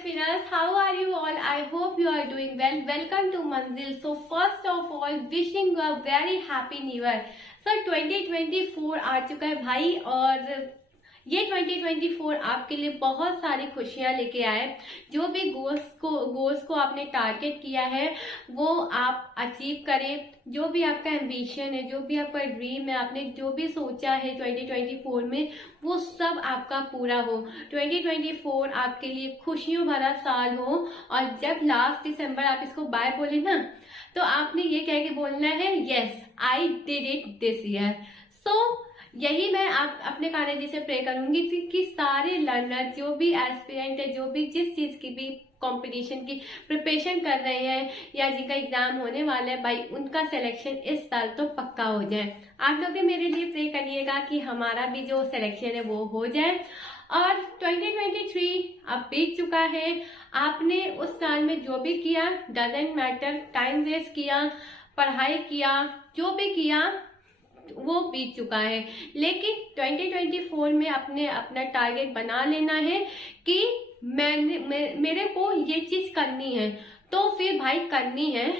Breastfeeders, how are you all? I hope you are doing well. Welcome to Manzil. So first of all, wishing you a very happy new year. So 2024 आ चुका है भाई, और ये 2024 आपके लिए बहुत सारी खुशियां लेके आए। जो भी गोल्स को आपने टारगेट किया है वो आप अचीव करें। जो भी आपका एम्बिशन है, जो भी आपका ड्रीम है, आपने जो भी सोचा है 2024 में, वो सब आपका पूरा हो। 2024 आपके लिए खुशियों भरा साल हो, और जब लास्ट दिसंबर आप इसको बाय बोले ना, तो आपने ये कह के बोलना है, yes I did it this year. So यही मैं आप अपने कान्हा जी से प्रे करूंगी कि सारे लर्नर, जो भी एस्पिरेंट है, जो भी जिस चीज की भी कंपटीशन की प्रिपरेशन कर रहे हैं या जिनका एग्जाम होने वाला है भाई, उनका सिलेक्शन इस साल तो पक्का हो जाए। आप लोग भी मेरे लिए प्रे करिएगा कि हमारा भी जो सिलेक्शन है वो हो जाए। और 2023 अब बीत चुका है। आपने उस साल में जो भी किया डजंट मैटर, टाइम वेस्ट किया, पढ़ाई किया, जो भी किया वो बीत चुका है। लेकिन 2024 में अपना टारगेट बना लेना है कि मेरे को ये चीज करनी है, तो फिर भाई करनी है।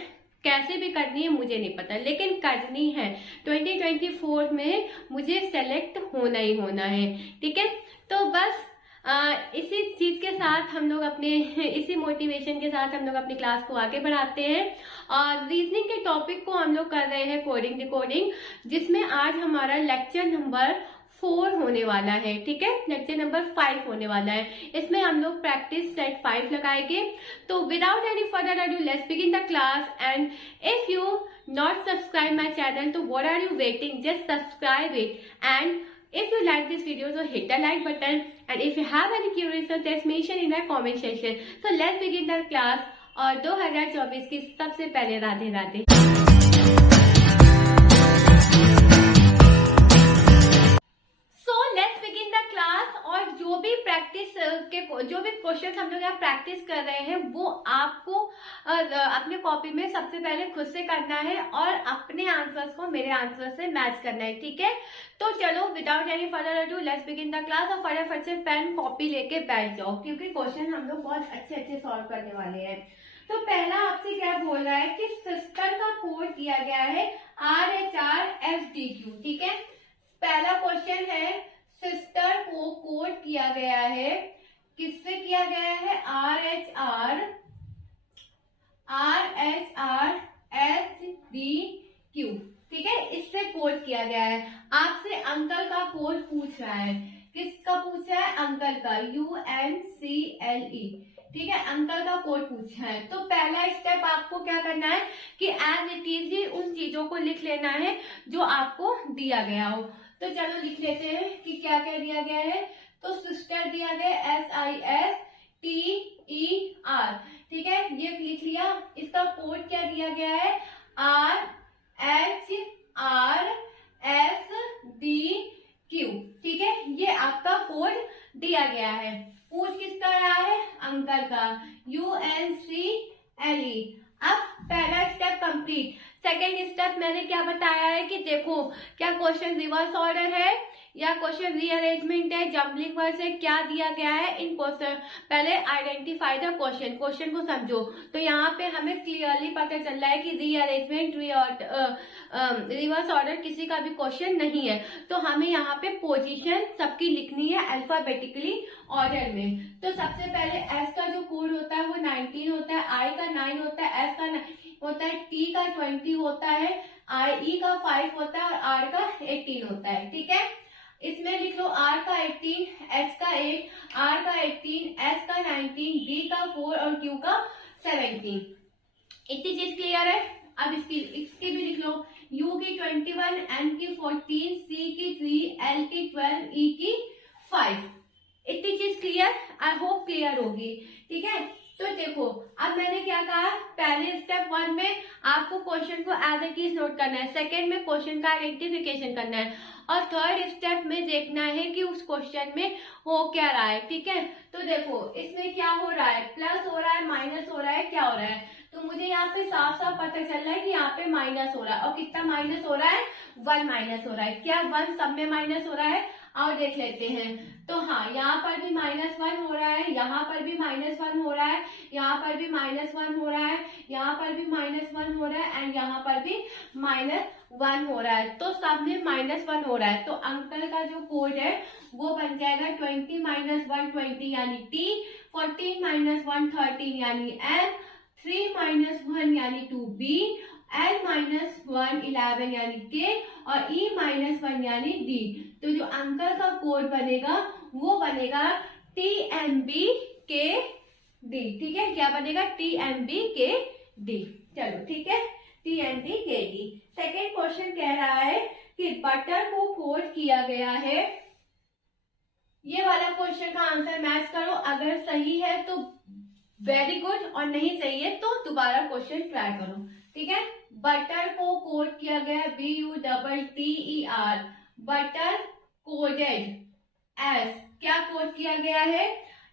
कैसे भी करनी है मुझे नहीं पता, लेकिन करनी है। 2024 में मुझे सेलेक्ट होना ही होना है, ठीक है। तो बस इसी चीज के साथ हम लोग इसी मोटिवेशन के साथ हम लोग अपनी क्लास को आगे बढ़ाते हैं। और रीजनिंग के टॉपिक को हम लोग कर रहे हैं कोडिंग डिकोडिंग, जिसमें आज हमारा लेक्चर नंबर 4 होने वाला है, ठीक है। लेक्चर नंबर 5 होने वाला है। इसमें हम लोग प्रैक्टिस सेट 5 लगाएंगे। तो without any further ado let's begin the class. And if you not subscribe my channel, तो what are you waiting, just subscribe it. And if you like this video, so hit the like button, and if you have any queries, so just mention in the comment section. So let's begin the class। और 2024 की सबसे पहले राधे राधे। और जो भी practice के जो भी क्वेश्चन हम लोग यहाँ प्रैक्टिस कर रहे हैं वो आपको अपने कॉपी में सबसे पहले खुद से करना है, और अपने आंसर्स को मेरे आंसर से मैच करना है, ठीक है। तो चलो without any further ado let's begin the class. और फटाफट से पेन कॉपी लेके बैठ जाओ, क्योंकि क्वेश्चन हम लोग बहुत अच्छे सॉल्व करने वाले हैं। तो पहला आपसे क्या बोल रहा है कि सिस्टर का कोड दिया गया है RHRSDQ, ठीक है। पहला क्वेश्चन है, सिस्टर को कोड किया गया है, किससे किया गया है, RHRSDQ, ठीक है, इससे कोड किया गया है। आपसे अंकल का कोड पूछ रहा है। किसका पूछ रहा है, अंकल का, UNCLE, ठीक है, अंकल का कोड पूछा है। तो पहला स्टेप आपको क्या करना है कि एज इट इज ही उन चीजों को लिख लेना है जो आपको दिया गया हो। तो चलो लिख लेते हैं कि क्या क्या दिया गया है। तो सिस्टर दिया गया SISTER, ठीक है, ये लिख लिया। इसका कोड क्या दिया गया है, RHRSDQ, ठीक है, ये आपका कोड दिया गया है। पूछ किसका रहा है, अंकल का, UNCLE। अब पहला स्टेप कंप्लीट। सेकेंड स्टेप मैंने क्या बताया है कि देखो क्या क्वेश्चन रिवर्स ऑर्डर है या क्वेश्चन रीअरेंजमेंट है, जम्बलिंग वर्ड्स है, क्या दिया गया है इन क्वेश्चन। पहले आइडेंटिफाई द क्वेश्चन को समझो। तो यहाँ पे हमें क्लियरली पता चल रहा है कि रीअरेंजमेंट रिवर्स ऑर्डर किसी का भी क्वेश्चन नहीं है। तो हमें यहाँ पे पोजीशन सबकी लिखनी है अल्फाबेटिकली ऑर्डर में। तो सबसे पहले एस का जो कोड होता है वो 19 होता है, आई का 9 होता है, एस का 9 होता है, टी का 20 होता है, आई का 5 होता है, और आर का 18 होता है, ठीक है। इसमें लिख लो आर का 18, एच का 8, आर का 18, एस का 19, डी का 4 और क्यू का 17। इतनी चीज क्लियर है। अब इसकी भी लिख लो, यू की 21, एन की 14, सी की 3, एल की 12, ई की 5। इतनी चीज क्लियर, आई होप क्लियर होगी, ठीक है। तो देखो अब मैंने क्या कहा, पहले स्टेप 1 में आपको क्वेश्चन को एज इट इज नोट करना है, सेकेंड में क्वेश्चन का आइडेंटिफिकेशन करना है, और थर्ड स्टेप में देखना है कि उस क्वेश्चन में हो क्या रहा है, ठीक है। तो देखो इसमें क्या हो रहा है, प्लस हो रहा है, माइनस हो रहा है, क्या हो रहा है। तो मुझे यहाँ पे साफ साफ पता चल रहा है कि यहाँ पे माइनस हो रहा है, और कितना माइनस हो रहा है, 1 माइनस हो रहा है। क्या 1 सब में माइनस हो रहा है, और देख लेते हैं। तो हाँ, यहाँ पर भी -1 हो रहा है, यहाँ पर भी -1 हो रहा है, यहाँ पर भी -1 हो रहा है, यहाँ पर भी -1 हो रहा है एंड यहाँ पर भी -1 हो रहा है। तो सब में -1 हो रहा है। तो अंकल का जो कोड है वो बन जाएगा 20 - 1 20 यानी T, 14 - 1 13 यानी M, 3 - 1 यानी 2B, L - 1 11 यानी K और E - 1 यानी D। तो जो अंकल का कोड बनेगा वो बनेगा TMBKD। ठीक है, क्या बनेगा? TMBKD। चलो ठीक है, TMBKD। सेकेंड क्वेश्चन कह रहा है कि बटर को कोड किया गया है। ये वाला क्वेश्चन का आंसर मैच करो, अगर सही है तो वेरी गुड और नहीं सही है तो दोबारा क्वेश्चन ट्राई करो। ठीक है, बटर को कोड किया गया BUTTER, बटर कोडेड एस, क्या कोड किया गया है?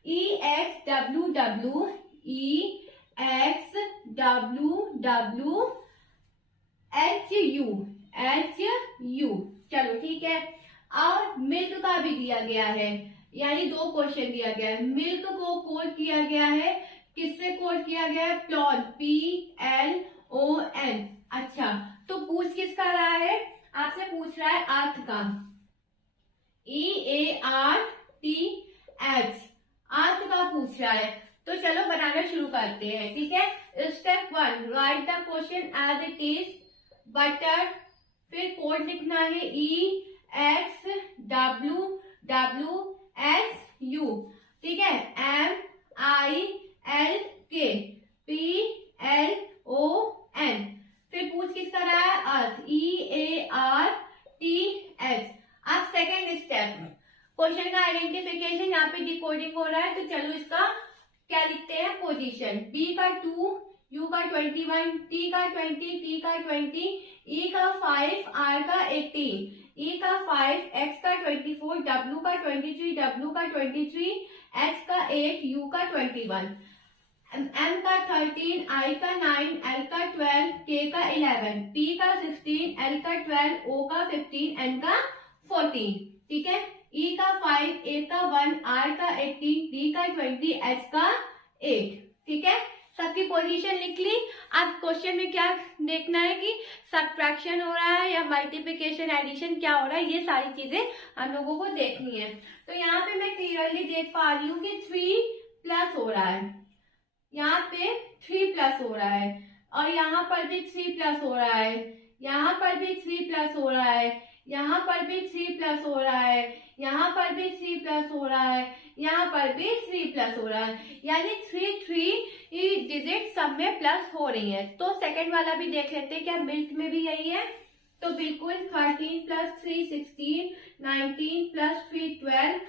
EXWW, HU। चलो ठीक है, और मिल्क का भी दिया गया है, यानी दो क्वेश्चन दिया गया है। मिल्क को कोड किया गया है, किससे कोड किया गया है? Plane, PLON। अच्छा, तो पूछ किसका रहा है? आपसे पूछ रहा है अर्थ का, EARTH, अर्थ का पूछ रहा है। तो चलो बनाना शुरू करते हैं। ठीक है, step 1, write the question as it is. Butter, फिर कोड लिखना है EXWWSU। ठीक है, MILK PLON। फिर पूछ किसका रहा है? अर्थ, EARTH। अब सेकेंड स्टेप, क्वेश्चन का आइडेंटिफिकेशन, यहाँ पे डिकोडिंग हो रहा है। तो चलो इसका क्या लिखते हैं? पोजीशन, B का 2, U का 21, T का 20, T का 20, E का 5, R का 18, E का 5, X का 24, W का 23, W का 23, H का 8, U का 21, M का 13, I का 9, L का 12, K का 11, P का 16, L का 12, O का 15, N का 14। ठीक है, E का 5, A का 1, R का 18, D का 20, H का 8। ठीक है, सबकी पोजीशन लिख ली। अब क्वेश्चन में क्या देखना है कि सब्ट्रैक्शन हो रहा है या मल्टीप्लिकेशन, एडिशन क्या हो रहा है, ये सारी चीजें हम लोगों को देखनी है। तो यहाँ पे मैं क्लियरली देख पा रही हूँ कि 3+ हो रहा है, यहाँ पे 3+ हो रहा है, और यहाँ पर भी 3+ हो रहा है, यहाँ पर भी 3+ हो रहा है, यहाँ पर भी 3+ हो रहा है, यहाँ पर भी 3+ हो रहा है, यहाँ पर भी 3+ हो रहा है, यानी 3 डिजिट सब में प्लस हो रही है। तो सेकंड वाला भी देख लेते हैं, क्या मिल्क में भी यही है? तो बिल्कुल 13 + 3 16, 19 + 3 12,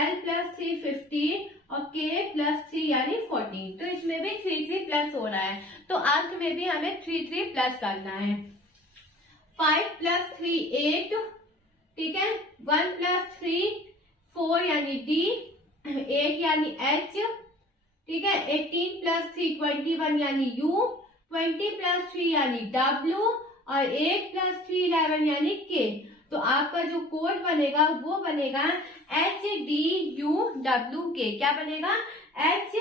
L + 3 15 और K + 3 यानी 14। तो इसमें भी 3+ हो रहा है। तो अंक में भी हमें 3+ करना है। 5 + 3 8, ठीक है, 1 + 3 4 यानी D, 8 यानी H। ठीक है, 18 + 3 21 यानी U, 20 + 3 यानी W और 8 + 3 11 यानी K। तो आपका जो कोड बनेगा वो बनेगा HDUWK। क्या बनेगा? HDUWK।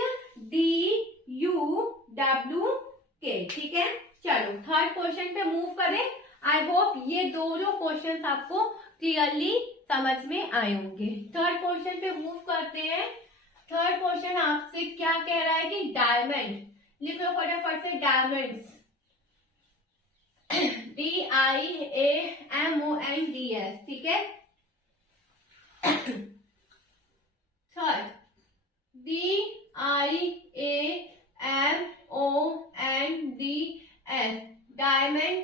ठीक है, चलो थर्ड क्वेश्चन पे मूव करें। आई होप ये दोनों क्वेश्चन आपको क्लियरली समझ में आए होंगे। थर्ड क्वेश्चन पे मूव करते हैं। थर्ड क्वेश्चन आपसे क्या कह रहा है कि डायमंड, लिख लो फटाफट से, डायमंड्स, DIAMONDS। ठीक है, third DIAMONDS, diamond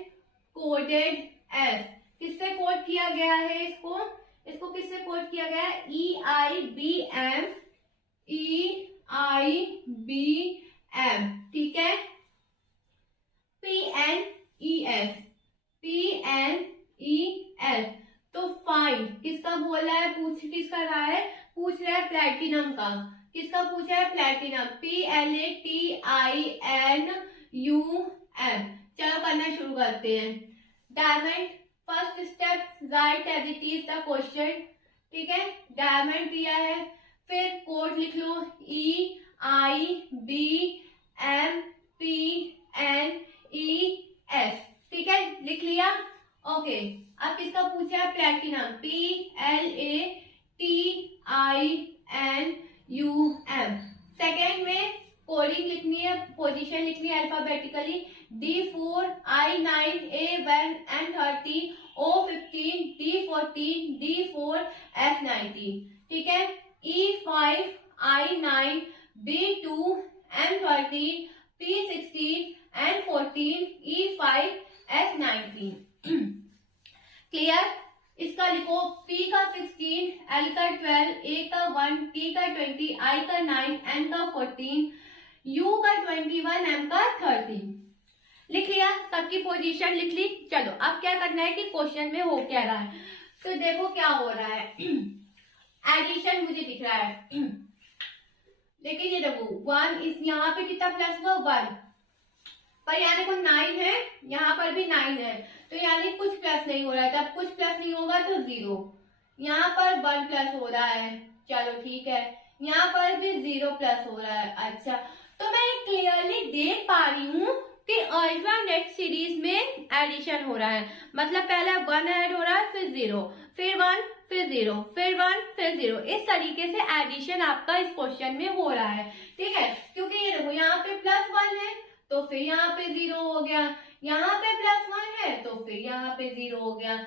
coded S. किससे कोड किया गया है? इसको किससे कोड किया गया है? EIBM। ठीक है, PNES। तो फाइंड किसका बोला है? किसका रहा है? पूछ रहा है प्लेटिनम का। किसका पूछा है? Platinum, PLATINUM। चलो करना शुरू करते हैं। Diamond, first step, write as it is the question. ठीक है, डायमंड दिया है। फिर कोड लिख लो EIBMPNES, ठीक है, लिख लिया। ओके, अब किसका पूछा है? Platinum, PLATINUM। सेकेंड में कोडिंग लिखनी है, पोजीशन लिखनी है alphabetically, D4, I9, A1, M30, O15, D14, D4, F19, ठीक है, E5, I9, B2, M13, P16, N14, E5, F19। Clear? इसका लिखो, P का 16, L का 12, A का 1, T का 20, I का 9, N का 14, U का 21, M का 13। लिख लिया? सबकी पोजीशन लिख ली। चलो अब क्या करना है कि क्वेश्चन में हो क्या रहा है, तो देखो क्या हो रहा है। एडिशन मुझे दिख रहा है, लेकिन ये देखो 1 इस यहाँ पे कितना प्लस हुआ? 1, पर यहाँ देखो 9 है, यहाँ पर भी 9 है, तो यानी कुछ प्लस नहीं हो रहा है। जब कुछ प्लस नहीं होगा तो 0। यहाँ पर 1 प्लस हो रहा है, चलो ठीक है, यहाँ पर भी 0 प्लस हो रहा है। अच्छा, तो मैं क्लियरली देख पा रही हूँ कि अल्फानेट सीरीज में एडिशन हो रहा है। मतलब पहले 1 ऐड हो रहा है, फिर 0, फिर 1, फिर 0, फिर 1, फिर 0। इस तरीके से एडिशन आपका इस क्वेश्चन में हो रहा है, ठीक है। क्योंकि ये देखो यहाँ पे +1 है, तो फिर यहाँ पे 0 हो गया, यहाँ पे +1 है, तो फिर यहाँ पे 0 हो गया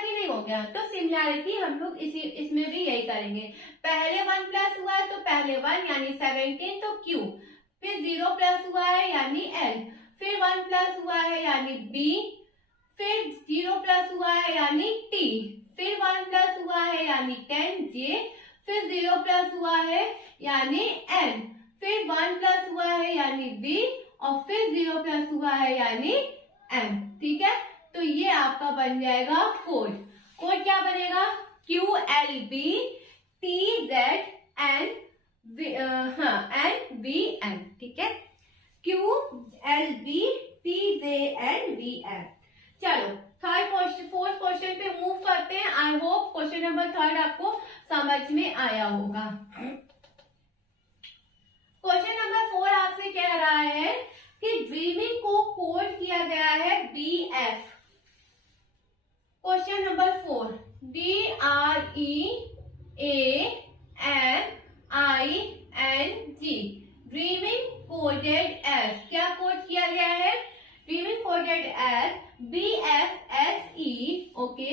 कि नहीं हो गया? तो सिमिलैरिटी हम लोग इसमें भी यही करेंगे। पहले 1 प्लस हुआ है, तो पहले 1 यानी 17, तो Q, फिर 0 प्लस हुआ है यानी L, फिर 1 प्लस हुआ है यानी B, फिर 0 प्लस हुआ है यानी T, फिर 1 प्लस हुआ है यानी 10J, फिर 0 प्लस हुआ है यानी N, फिर 1 प्लस हुआ है यानी B, और फिर 0 प्लस हुआ है यानी M, ठीक है। तो ये आपका बन जाएगा कोड। कोड क्या बनेगा? QLBTZNVN, ठीक है, QLBTZNVN। चलो फोर्थ क्वेश्चन पे मूव करते हैं। आई होप क्वेश्चन नंबर 3 आपको समझ में आया होगा। क्वेश्चन नंबर 4 आपसे कह रहा है कि ड्रीमिंग को कोड किया गया है BF। Question number 4, DREAMING, dreaming coded as, क्या कोड किया गया है? Dreaming coded as BFSE, okay,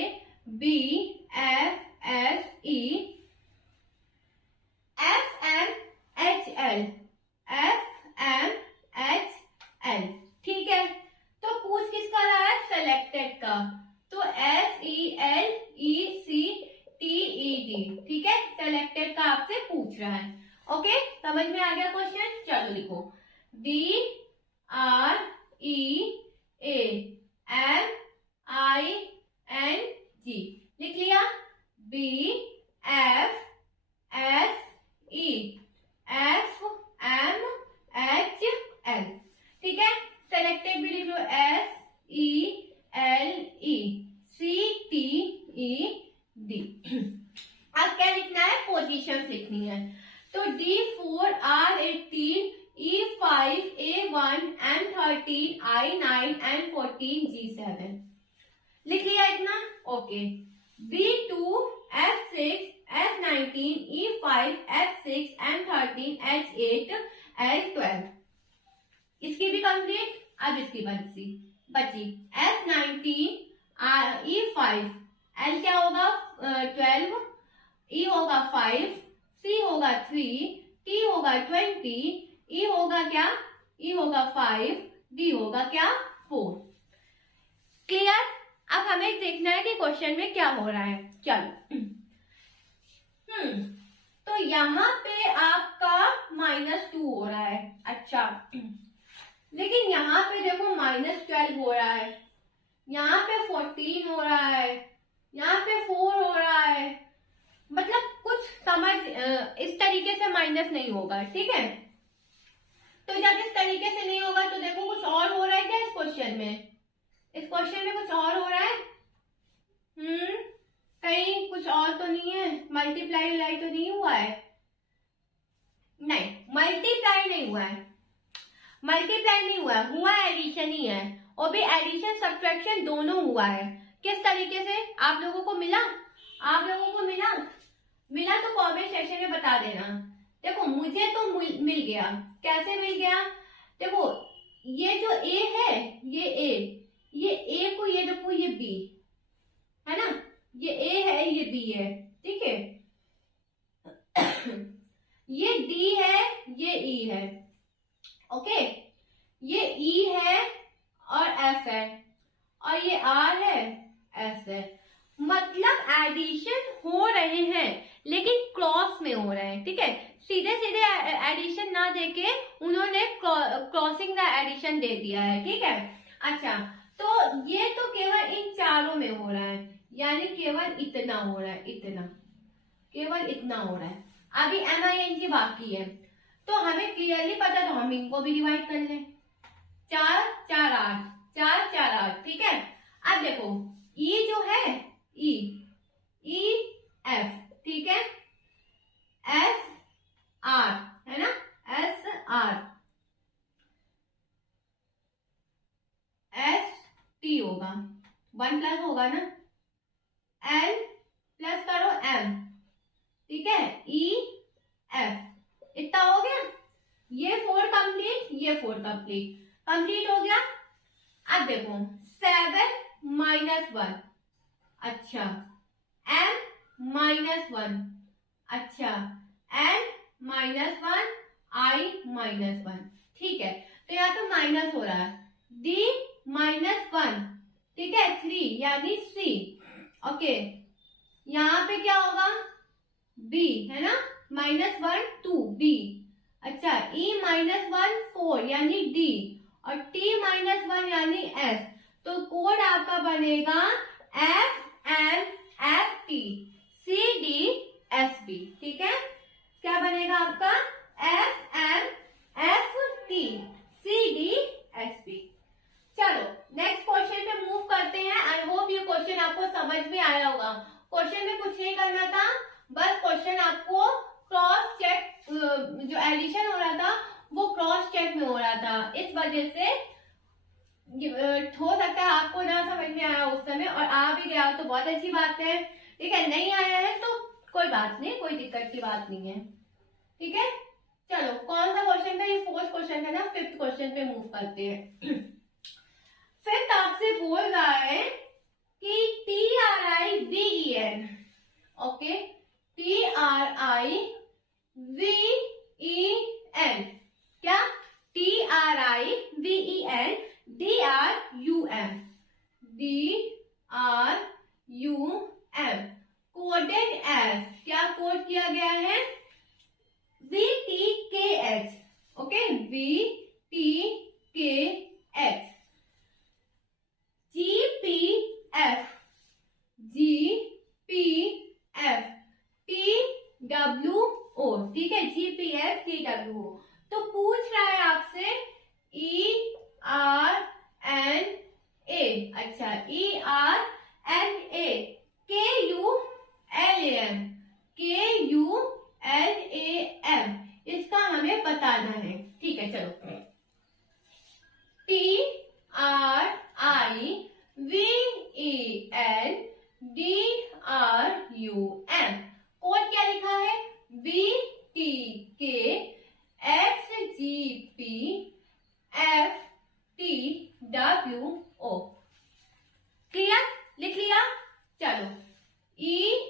BFSE FMHL, FMHL, ठीक है। तो पूछ किसका रहा है? सेलेक्टेड का, तो SELECTED, ठीक है, सेलेक्टेड का आपसे पूछ रहा है। ओके, समझ में आ गया क्वेश्चन? चलो लिखो, DREAMING, लिख लिया। BFSE FMHL, ठीक है। सेलेक्टेड भी लिख लो, SELECTED। अब क्या लिखना है? पोजीशंस लिखनी है। तो D4, R18, E5, A1, M13, I9, N14, G7, लिख लिया इतना? Okay. B2, F6, F19, E5, F6, M13, H8, L12, इसकी भी कंप्लीट। अब इसकी बची F19, E5, L क्या होगा? 12, E होगा 5, C होगा 3, T होगा 20, E होगा क्या? E होगा 5, D होगा क्या? 4। क्लियर? अब हमें देखना है कि क्वेश्चन में क्या हो रहा है। चलो, तो यहाँ पे आपका -2 हो रहा है। अच्छा, लेकिन यहाँ पे देखो -12 हो रहा है, यहाँ पे 14 हो रहा है, यहाँ पे 4 हो रहा है। मतलब कुछ समझ इस तरीके से माइनस नहीं होगा, ठीक है। तो जब इस तरीके से नहीं होगा तो देखो कुछ और हो रहा है क्या इस क्वेश्चन में? इस क्वेश्चन में कुछ और हो रहा है। कहीं कुछ और तो नहीं है, मल्टीप्लाई लाई तो नहीं हुआ है? नहीं, मल्टीप्लाई नहीं हुआ है, मल्टीप्लाई नहीं हुआ है, हुआ एडिशन ही है, और भी एडिशन सब्ट्रैक्शन दोनों हुआ है। किस तरीके से आप लोगों को मिला? आप लोगों को मिला? मिला तो कमेंट सेक्शन में बता देना। देखो मुझे तो मिल गया। कैसे मिल गया? देखो ये जो ए है, ये ए को ये देखो, ये बी है ना, ये ए है, ये बी है, ठीक है। ये डी है, ये ई है, ओके। ये ई है और एफ है, और ये आर है, एस है। मतलब एडिशन हो रहे हैं लेकिन क्रॉस में हो रहे हैं, ठीक है। सीधे सीधे एडिशन ना देके उन्होंने क्रॉसिंग द एडिशन दे दिया है, ठीक है। अच्छा, तो ये तो केवल इन चारों में हो रहा है, यानी केवल इतना हो रहा है, इतना, केवल इतना हो रहा है। अभी MING बाकी है, तो हमें क्लियरली पता, तो हम इनको भी डिवाइड कर लें। 4 4 8, 4 4 8, ठीक है। अब देखो ई जो है, ई एफ, ठीक है, एस आर है ना, एस आर, एस टी होगा, 1 प्लस होगा ना, एल प्लस करो एम, ठीक है, ई एफ, इतना हो गया। ये 4 कंप्लीट, ये 4 कंप्लीट हो गया। अब देखो 7 माइनस 1, अच्छा, m माइनस 1, अच्छा, n माइनस 1, i माइनस 1, ठीक है। तो यहाँ पे माइनस हो रहा है, d माइनस 1, ठीक है, 3 यानी c, ओके। यहाँ पे क्या होगा? b है ना, माइनस 1 2 b, अच्छा, e माइनस 1 4 यानी d, और t माइनस 1 यानी s। तो कोड आपका बनेगा FMFT CDSB, ठीक है। क्या बनेगा आपका? FMFT CDSB। चलो नेक्स्ट क्वेश्चन पे मूव करते हैं। आई होप ये क्वेश्चन आपको समझ में आया होगा। क्वेश्चन में कुछ नहीं करना था, बस क्वेश्चन आपको क्रॉस चेक, जो एडिशन हो रहा था वो क्रॉस चेक में हो रहा था, इस वजह से हो सकता है आपको ना समझ में आया उस समय, और आ भी गया तो बहुत अच्छी बात है, ठीक है। नहीं आया है तो कोई बात नहीं, कोई दिक्कत की बात नहीं है, ठीक है। चलो कौन सा क्वेश्चन था? ये 4th क्वेश्चन है ना, 5th क्वेश्चन पे मूव करते हैं। 5th आपसे बोल रहा है कि TRIVEN, ओके, TRIVEN, क्या? TRIVEN DRUM कोडेड एज, क्या कोड किया गया है? VTKH, okay, VTKH, GPF, TWO, ठीक है, GPF TWO। तो पूछ रहा है आपसे ERNA, अच्छा, ERNA, KULAM, इसका हमें बताना है, ठीक है। चलो TRIVEN DRUM, कोड क्या लिखा है? VTKXGPFTWO, clear? लिख लिया? चलो ERNAKULAM,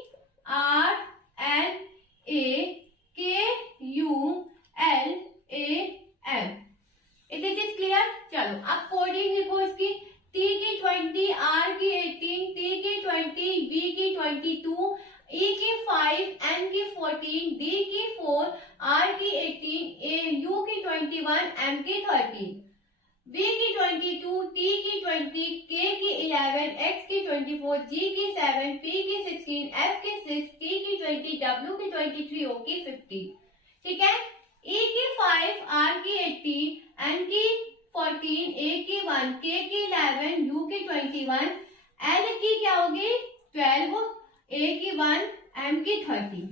इट इज क्लियर? चलो अब कोडिंग लिखो इसकी। T की 20, R की 18, T की 20, V की 22, E की 5, N की 14, D की 4, R की 18, U की 21, M की 30, V की 22, T की 20, K की 11, X की 24, G की 7, P की 16, F की 6, T की 20, W की 23, O की 50, ठीक है। E की 5, R की 80, N की 14, A की 1, K की 11, U की 21, L की क्या होगी? 12, A की 1, M की 30।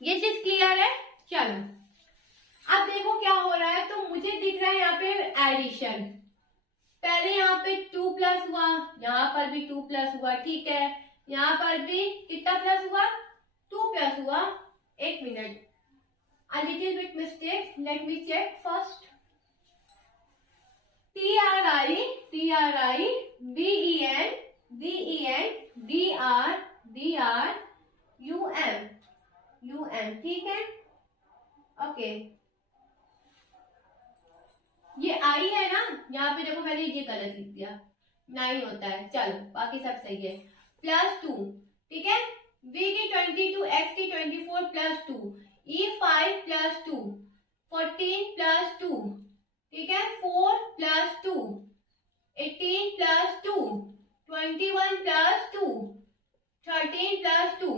ये चीज क्लियर है? चलो अब देखो क्या हो रहा है। तो मुझे दिख रहा है यहाँ पे एडिशन। पहले यहाँ पे 2 प्लस हुआ, यहाँ पर भी 2 प्लस हुआ, ठीक है। यहाँ पर भी कितना प्लस हुआ? 2 प्लस हुआ। एक minute, a little bit mistake, let me check first. TRI BEN DR UM, ठीक है। ओके, ये आई है ना, यहाँ पे देखो मैंने ये गलत लिख दिया, 9 होता है। चलो बाकी सब सही है। +2, ठीक है। V की 22, X की 24 +2, E5 +2, 14 +2, ठीक है। 4 +2, 18 +2, 21 +2, 13 +2।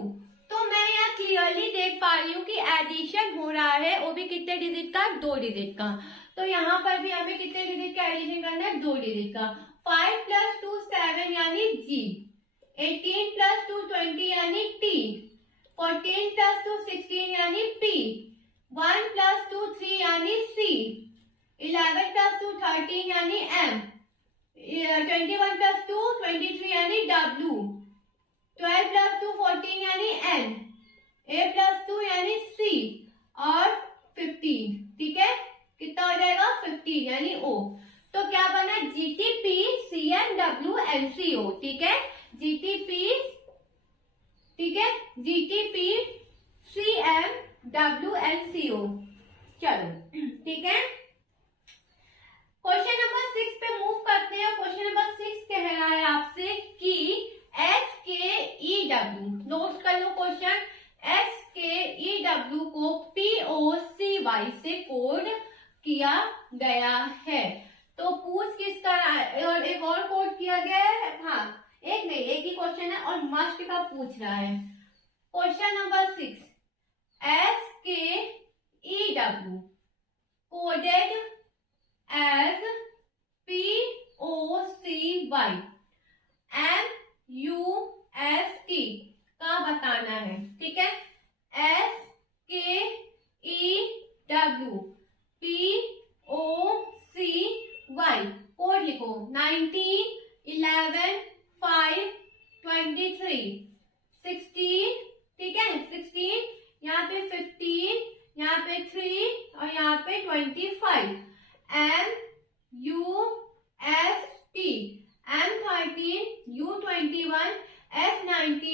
तो मैं यहाँ क्लियरली देख पा रही हूँ कि एडिशन हो रहा है, वो भी कितने डिजिट का? 2 डिजिट का। तो यहाँ पर भी हमें कितने डिजिट का एडिशन करना है? 2 डिजिट का। 5 + 2 7 यानी G, 18 + 2 20 यानी T, 14 + 2 16 यानी P, 1 + 2 3 यानी C, 11 + 2 13 यानी M, 21 + 2 23 यानी W, 12 + 2 14 यानी N, A + 2 यानी C और 15, ठीक है। कितना हो जाएगा? 15 यानी O। तो क्या बना? GTP CN WNCO, ठीक है। GTP, ठीक है, GTP CM WNCO। चलो ठीक है, क्वेश्चन नंबर 6 पे मूव करते हैं। क्वेश्चन नंबर 6 कह रहा है आपसे कि SKEW, नोट कर लो क्वेश्चन, SKEW को POCY से कोड किया गया है। तो पूछ किसका? और एक और कोड किया गया है, हाँ एक नहीं, एक ही क्वेश्चन है और मस्ट का पूछ रहा है। Question number 6, SKEW coded as POCY MUST का बताना है, ठीक है। SKEW POCY कोड लिखो, 19 11 5 23 16, ठीक है। 16 यहाँ पे 15, यहाँ पे 3 और यहाँ पे 25। MUST, M13 U21 S19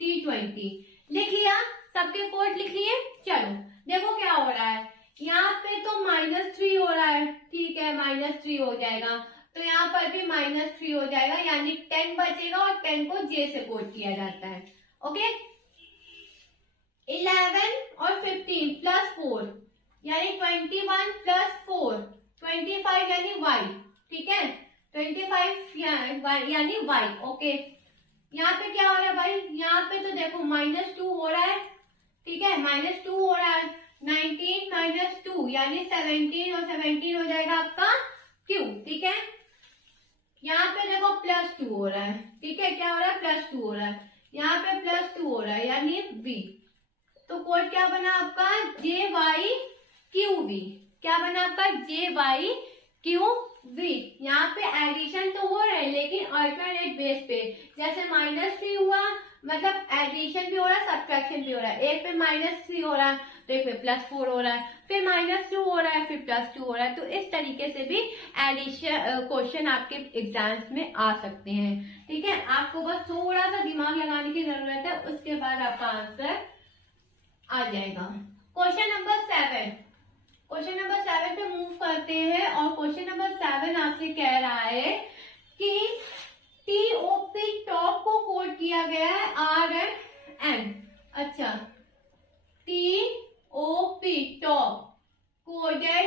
T20 लिख लिया, सबके कोड लिख लिए। चलो देखो क्या हो रहा है, यहाँ पे तो -3 हो रहा है, ठीक है, -3 हो जाएगा। तो यहाँ पर भी -3 हो जाएगा, यानी 10 बचेगा और 10 को J से कोड किया जाता है। ओके, 11 और 15 +4 यानी 21 +4 25 यानी Y, ठीक है। 25 यानी Y। ओके, यहाँ पे क्या हो रहा है भाई? यहाँ पे तो देखो -2 हो रहा है, ठीक है, -2 हो रहा है। 19 - 2 यानी 17 और 17 हो जाएगा आपका Q, ठीक है। यहाँ पे देखो +2 हो रहा है, ठीक है, क्या हो रहा है? +2 हो रहा है। यहाँ पे +2 हो रहा है यानी V। तो कोड क्या बना आपका? JYQV। क्या बना आपका? JYQV। यहाँ पे एडिशन तो हो रहा है लेकिन अल्टरनेट बेस पे, जैसे -3 हुआ मतलब एडिशन भी हो रहा है, सब्ट्रैक्शन भी हो रहा है। एक पे -3 हो रहा है तो एक पे +4 हो रहा है, फिर -2 हो रहा है, फिर +2 हो रहा है। तो इस तरीके से भी एडिशन क्वेश्चन आपके एग्जाम्स में आ सकते हैं, ठीक है। आपको बस थोड़ा सा दिमाग लगाने की जरूरत है, उसके बाद आपका आंसर आ जाएगा। क्वेश्चन नंबर 7, क्वेश्चन नंबर 7 पे मूव करते हैं और क्वेश्चन नंबर 7 आपसे कह रहा है कि TOP टॉप को कोड किया गया है RN। अच्छा, TOP top coded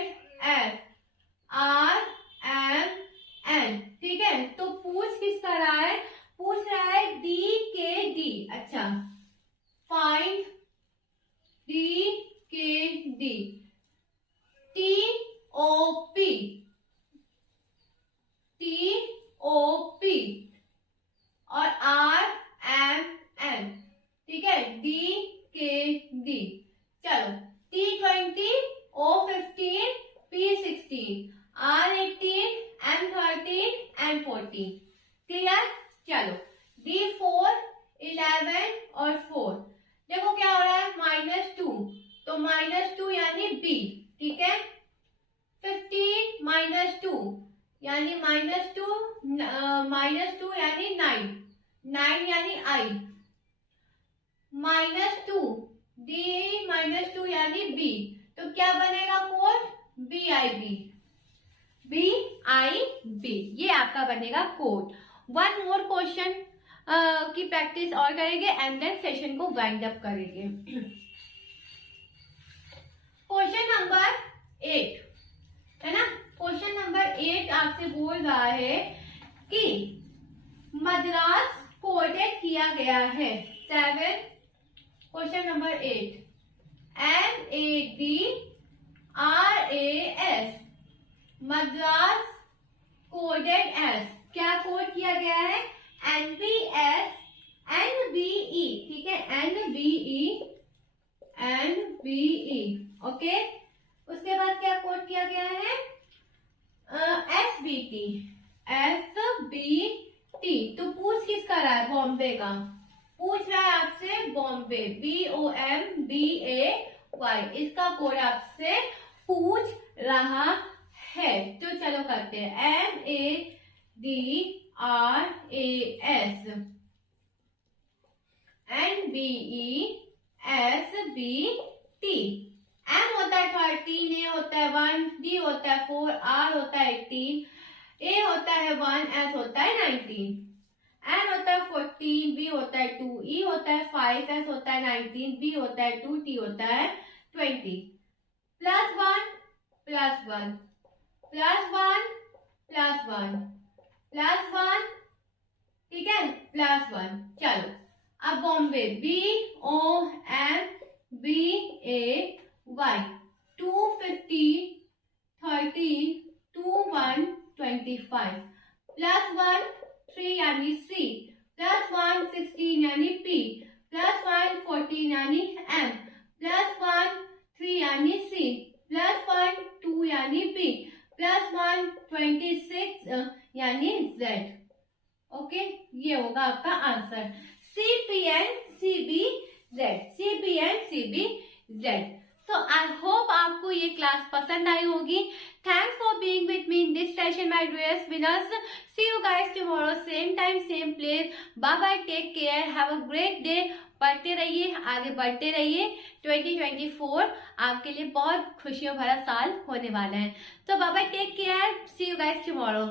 as RMN, ठीक है। तो पूछ किस कर रहा है? पूछ रहा है DKD। अच्छा, फाइंड DKD, TOP और एम एन, ठीक है, डी के डी। चलो T20, O15, P16, R18, M13, M14, clear. चलो D4, 11 और 4, देखो क्या हो रहा है, -2, तो -2 यानी B, ठीक है। 15 -2 यानी -2 यानी 9, 9 यानी I, -2 D -2 यानी B, तो क्या बनेगा कोड, BIB, BIB, ये आपका बनेगा कोड। वन मोर क्वेश्चन की प्रैक्टिस और करेंगे एंड देन सेशन को वाइंड अप करेंगे। क्वेश्चन नंबर 8 है ना, क्वेश्चन नंबर 8 आपसे बोल रहा है कि मद्रास कोडेड किया गया है 7, question number 8, MADRAS, Madras coded S, क्या कोड किया गया है, NBS, NBE, ठीक है, NBE, ओके। उसके बाद क्या कोड किया गया है, SBT, तो पूछ किसका रहा है, बॉम्बे का पूछ रहा है आपसे, बॉम्बे, BOMBAY, इसका कोड आपसे पूछ रहा है। तो चलो करते हैं, MADRAS, NBESBT, M होता है 13, A होता है 1, D होता है 4, R होता है 18, A होता है 1, S होता है 19, N होता है 14, B होता है 2, E होता है 5, S होता है 19, B होता है 2, T होता है 20, +1 +1 +1 +1 +1, ठीक है, +1। चलो अब बॉम्बे, BOMBAY, 250, 30, 21, 25, +1 3 यानी C, +1 16 यानी P, +1 14 यानी M, +1 3 यानी C, +1 2 यानी P, +1 26 यानी Z, ओके। ये होगा आपका answer, CPN CBZ। So I hope आपको ये क्लास पसंद आई होगी। Thanks for being with me in this session my dears winners. See you guys tomorrow same time same place. Bye bye, take care, have a great day. पढ़ते रहिए, आगे बढ़ते रहिए। 2024 आपके लिए बहुत खुशियों भरा साल होने वाला है। तो bye bye, take care, see you guys tomorrow.